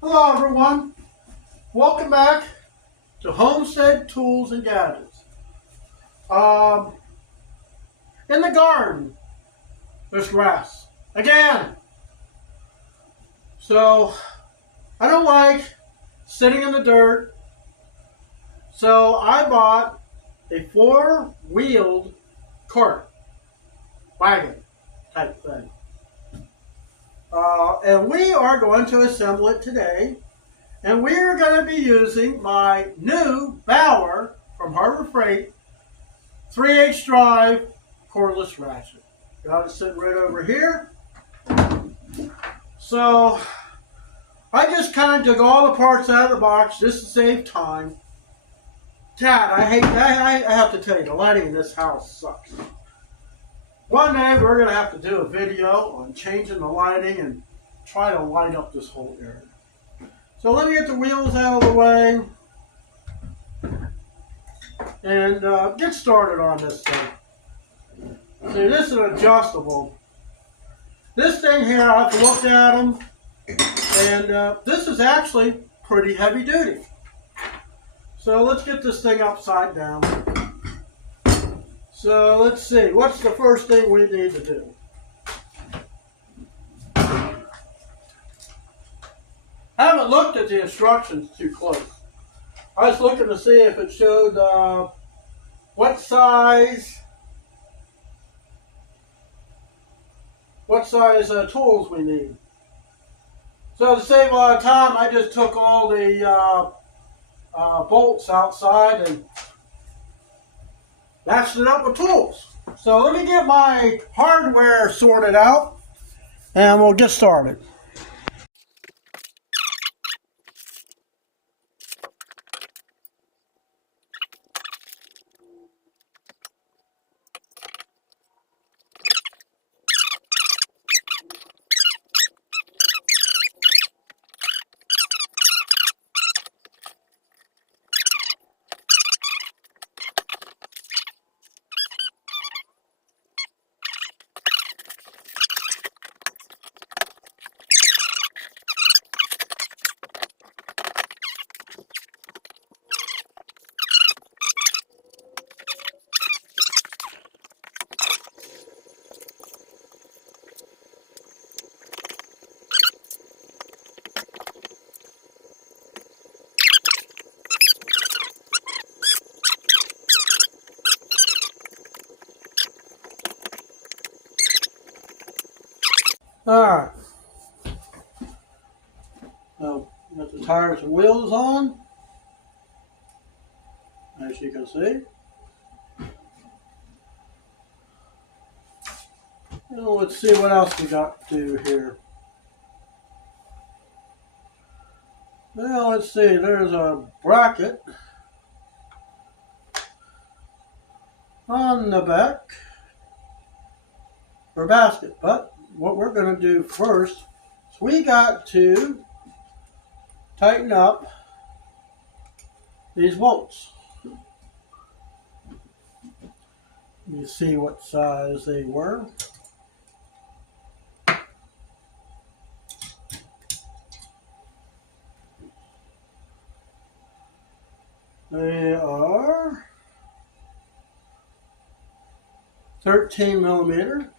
Hello everyone, welcome back to Homestead Tools and Gadgets. Um, in the garden, there's grass, again. So, I don't like sitting in the dirt, so I bought a four-wheeled cart, wagon type thing. And we are going to assemble it today. And we're going to be using my new Vevor from Harbor Freight 3/8 drive cordless ratchet. Got it sitting right over here. So I just kind of took all the parts out of the box just to save time. God, I have to tell you, the lighting in this house sucks. One day we're going to have to do a video on changing the lighting and try to light up this whole area. So let me get the wheels out of the way and get started on this thing. See, this is adjustable. This thing here, I've looked at them, and this is actually pretty heavy duty. So let's get this thing upside down. So let's see, what's the first thing we need to do? I haven't looked at the instructions too close. I was looking to see if it showed what size tools we need. So to save a lot of time, I just took all the bolts outside and matched it up with tools. So let me get my hardware sorted out and we'll get started. Alright, so got the tires and wheels on, as you can see. And let's see what else we got to do here. Well, let's see, there's a bracket on the back for basket, but what we're going to do first is we got to tighten up these bolts. You see what size they were. They are 13 millimeter.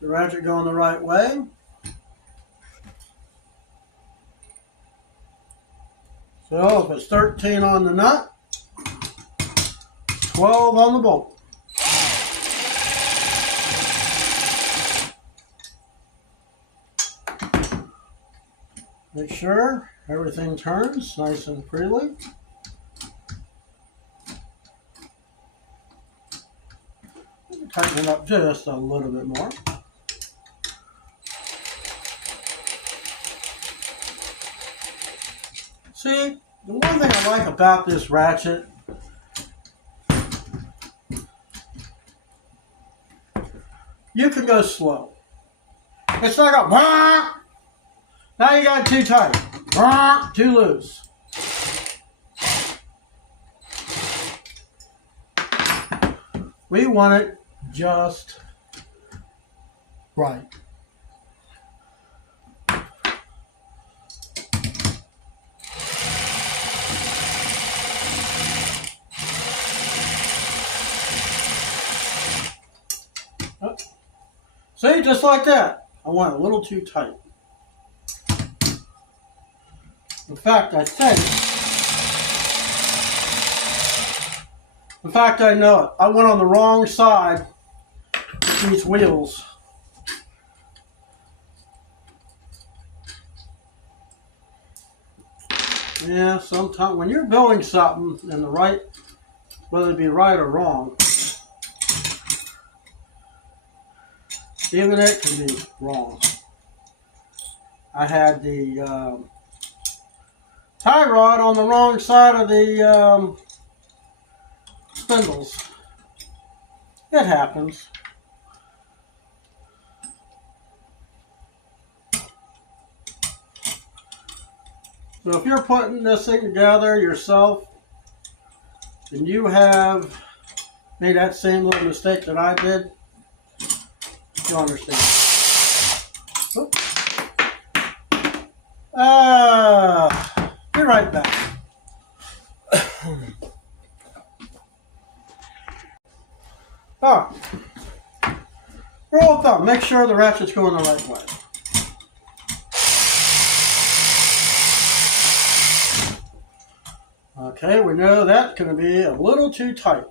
The ratchet going the right way. So if it's 13 on the nut, 12 on the bolt. Make sure everything turns nice and freely. Tighten it up just a little bit more. See, the one thing I like about this ratchet, you can go slow. It's like a wah! Now you got it too tight, wah! Too loose. We want it just Right. See, just like that. I went a little too tight. In fact, I know it. I went on the wrong side with these wheels. Yeah, sometimes when you're building something in the right, whether it be right or wrong, even it can be wrong. I had the tie rod on the wrong side of the spindles. It happens. So if you're putting this thing together yourself, and you have made that same little mistake that I did, you'll understand. Be right back. Rule of thumb, make sure the ratchets go in the right way. Okay, we know that's going to be a little too tight.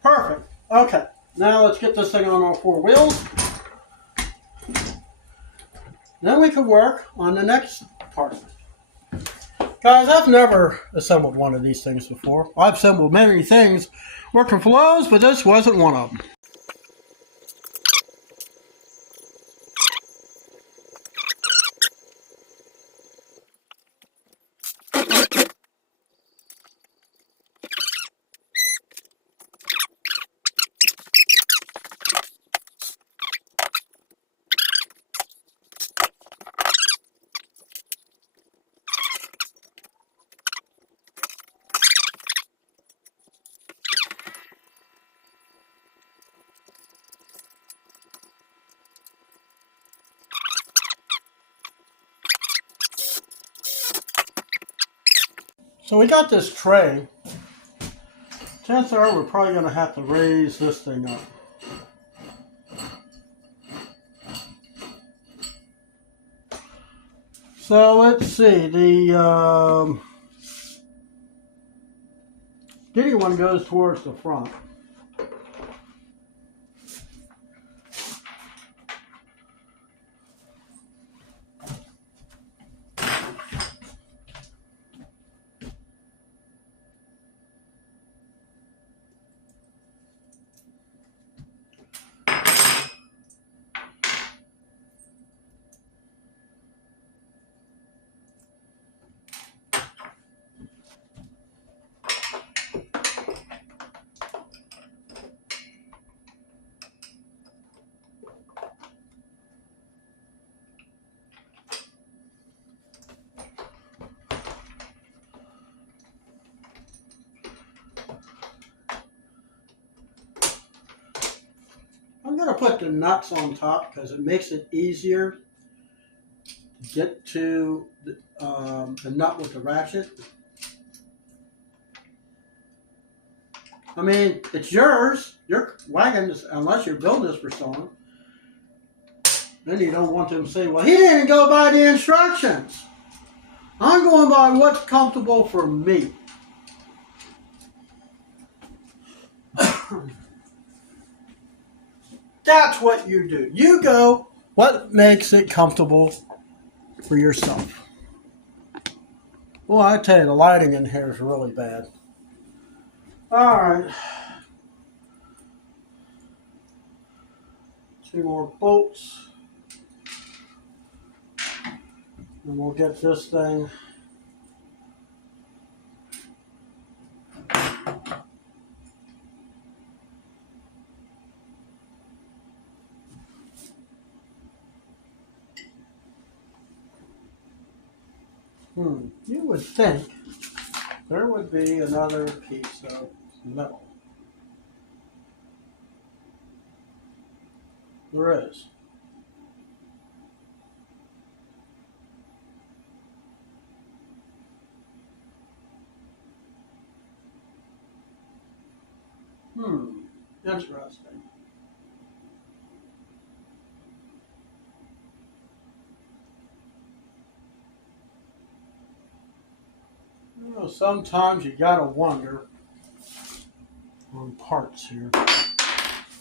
Perfect. Okay, now let's get this thing on all four wheels. Then we can work on the next part. Guys, I've never assembled one of these things before. I've assembled many things working for Lowe's, but this wasn't one of them. So we got this tray. Chances are we're probably going to have to raise this thing up. So let's see. The giddy one goes towards the front. I'm going to put the nuts on top because it makes it easier to get to the nut with the ratchet. I mean, it's yours. Your wagon, unless you're building this for someone. Then you don't want them to say, well, he didn't go by the instructions. I'm going by what's comfortable for me. That's what you do. You go what makes it comfortable for yourself. Well, I tell you, the lighting in here is really bad. All right. 2 more bolts. And we'll get this thing. You would think there would be another piece of metal. There is. Interesting. You know, sometimes you gotta wonder on parts here.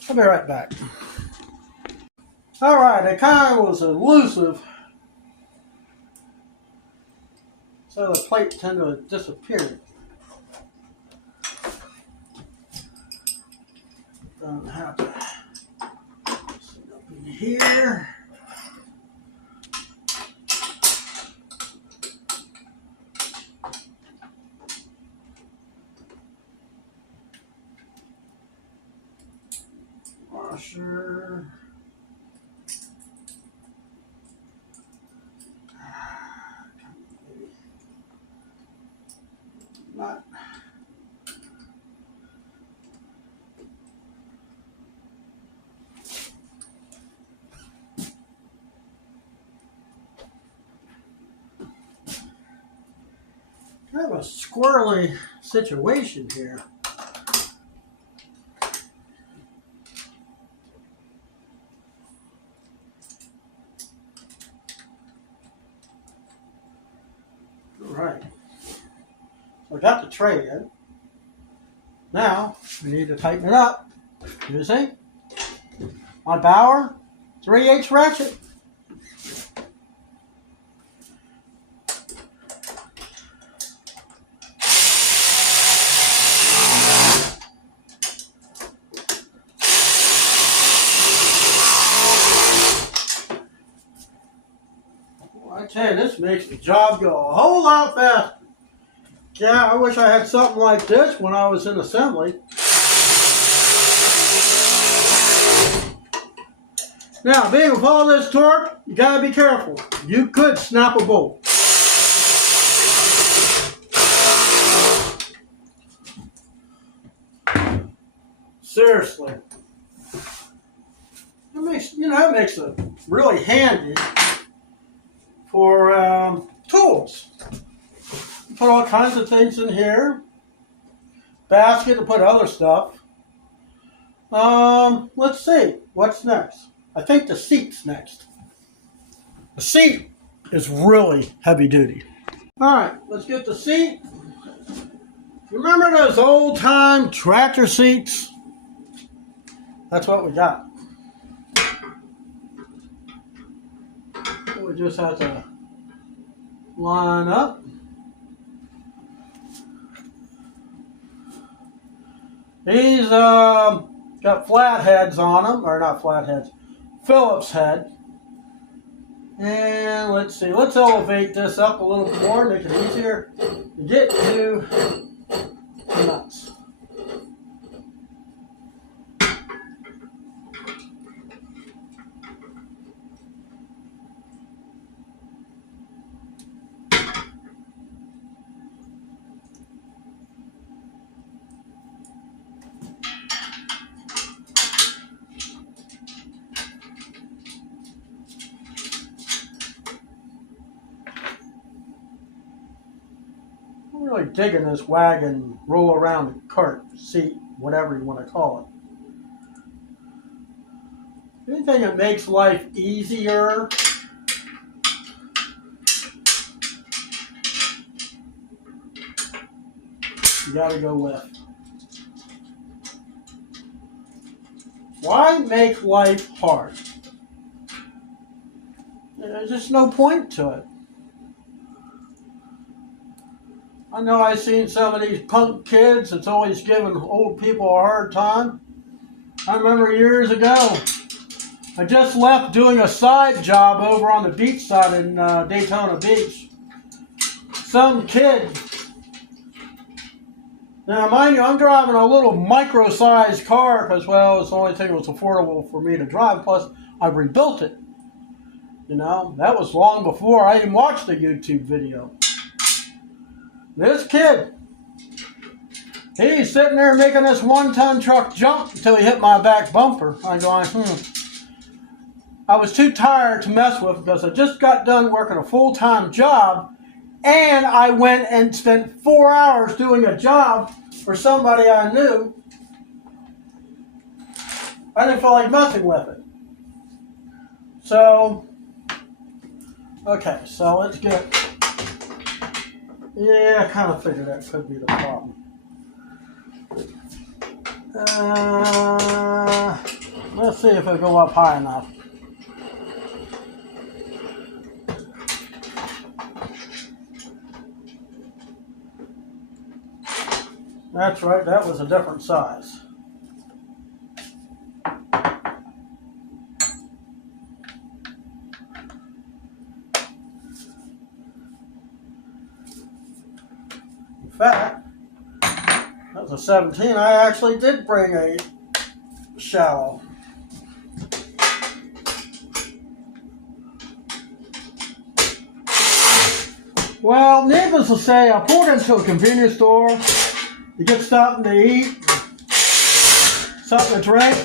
I'll be right back. All right, it kind of was elusive, so the plate tended to disappear. Don't have to sit up in here. Washer. Not. Kind of a squirrely situation here. All right. So I got the tray in. Now we need to tighten it up. You see? My Bauer 3/8 ratchet. I tell you, this makes the job go a whole lot faster. Yeah, I wish I had something like this when I was in assembly. Now, being with all this torque, you gotta be careful. You could snap a bolt. Seriously. It makes it really handy for tools. Put all kinds of things in here. Basket to put other stuff. Let's see. What's next? I think the seat's next. The seat is really heavy duty. Alright, let's get the seat. You remember those old time tractor seats? That's what we got. We just have to line up. These got flat heads on them, or not flat heads, Phillips head. And let's see, let's elevate this up a little more, make it easier to get to the nuts. I'm really digging this wagon roll around cart, seat, whatever you want to call it. Anything that makes life easier. You gotta go with. Why make life hard? There's just no point to it. I know I've seen some of these punk kids that's always giving old people a hard time. I remember years ago, I just left doing a side job over on the beach side in Daytona Beach. Some kid, now mind you, I'm driving a little micro-sized car because, well, it's the only thing that was affordable for me to drive, plus I rebuilt it. You know, that was long before I even watched the YouTube video. This kid, he's sitting there making this 1-ton truck jump until he hit my back bumper. I'm going, I was too tired to mess with because I just got done working a full-time job, and I went and spent 4 hours doing a job for somebody I knew. I didn't feel like messing with it. So, okay, so let's get... Yeah, I kind of figured that could be the problem. Let's see if it'll go up high enough. That's right, that was a different size. In fact, that was a 17. I actually did bring a shallow. Well, needless to say, I pulled into a convenience store to get something to eat, something to drink,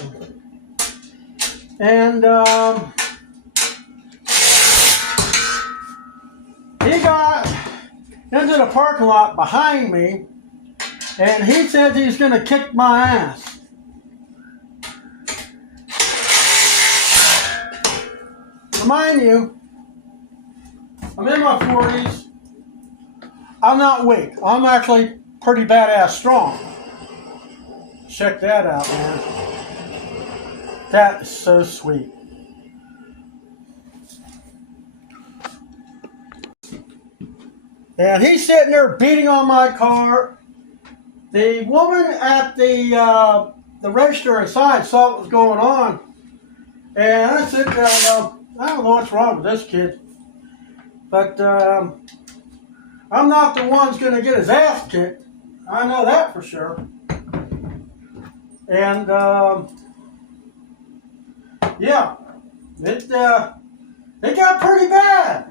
and he got into the parking lot behind me, and he said he's going to kick my ass. Remind you, I'm in my 40s. I'm not weak. I'm actually pretty badass strong. Check that out, man. That is so sweet. And he's sitting there beating on my car. The woman at the register inside saw what was going on. And I sit there and go, I don't know what's wrong with this kid. But I'm not the one who's going to get his ass kicked. I know that for sure. And yeah, it got pretty bad.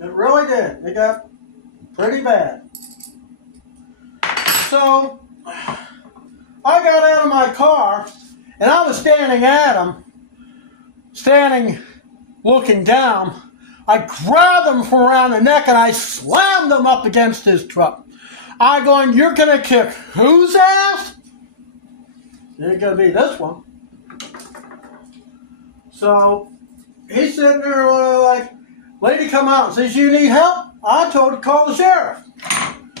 It really did. It got pretty bad. So I got out of my car and I was standing at him, looking down. I grabbed him from around the neck and I slammed him up against his truck. I going, you're going to kick whose ass? It ain't going to be this one. So he's sitting there like, lady come out and says, you need help? I told her to call the sheriff.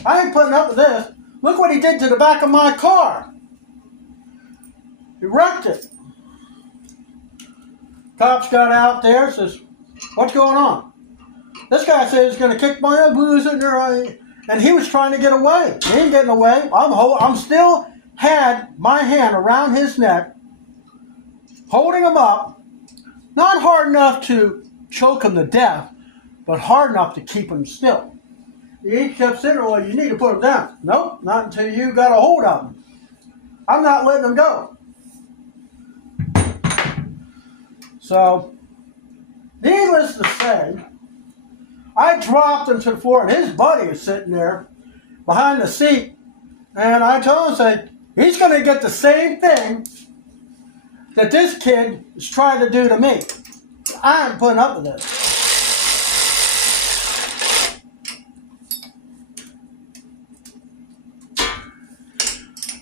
I ain't putting up with this. Look what he did to the back of my car. He wrecked it. Cops got out there, says, what's going on? This guy said he's going to kick my ass, and he was trying to get away. He ain't getting away. I'm still had my hand around his neck, holding him up, not hard enough to choke him to death, but hard enough to keep him still. He kept sitting there, well, you need to put him down. Nope, not until you got a hold of him. I'm not letting him go. So, needless to say, I dropped him to the floor, and his buddy is sitting there behind the seat, and I told him, say, he's going to get the same thing that this kid is trying to do to me. I ain't putting up with this.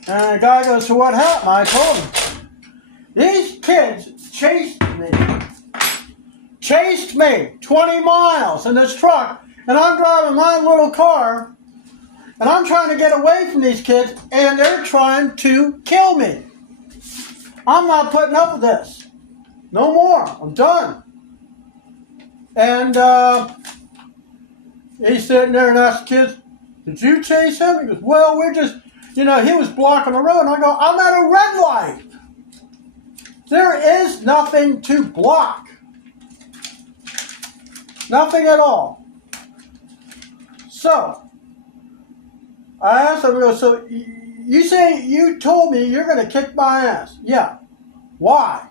And the guy goes, so what happened? I told him, these kids chased me 20 miles in this truck, and I'm driving my little car, And I'm trying to get away from these kids, and they're trying to kill me. I'm not putting up with this. No more. I'm done. And he's sitting there and asks the kids, did you chase him? He goes, well, we're just, he was blocking the road. And I go, I'm at a red light. There is nothing to block. Nothing at all. So, I asked him, so you say you told me you're going to kick my ass. Yeah. Why?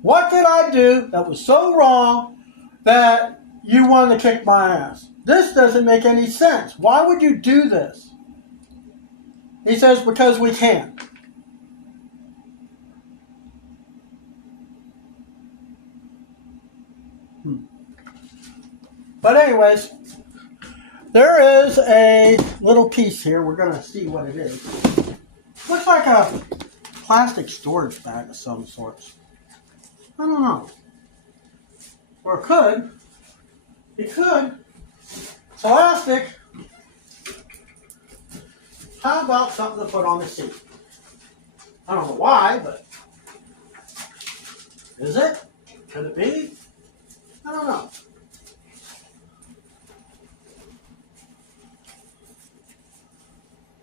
What did I do that was so wrong that you wanted to kick my ass? This doesn't make any sense. Why would you do this? He says, because we can. But anyways, there is a little piece here. We're going to see what it is. Looks like a plastic storage bag of some sorts. I don't know. Or it could. It could. It's elastic. How about something to put on the seat? I don't know why, but is it? Could it be? I don't know.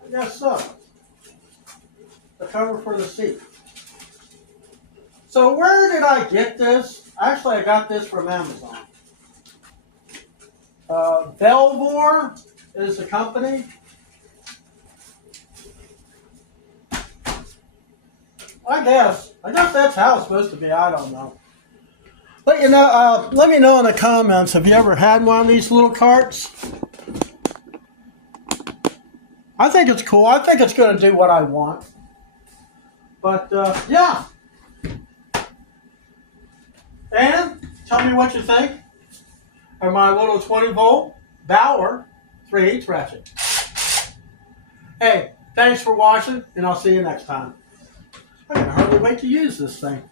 I guess so. The cover for the seat. So where did I get this? Actually, I got this from Amazon. Vevor is the company. I guess that's how it's supposed to be. I don't know. But let me know in the comments. Have you ever had one of these little carts? I think it's cool. I think it's going to do what I want. But yeah. And tell me what you think of my little 20-volt Vevor 3/8 ratchet. Hey, thanks for watching, and I'll see you next time. I can hardly wait to use this thing.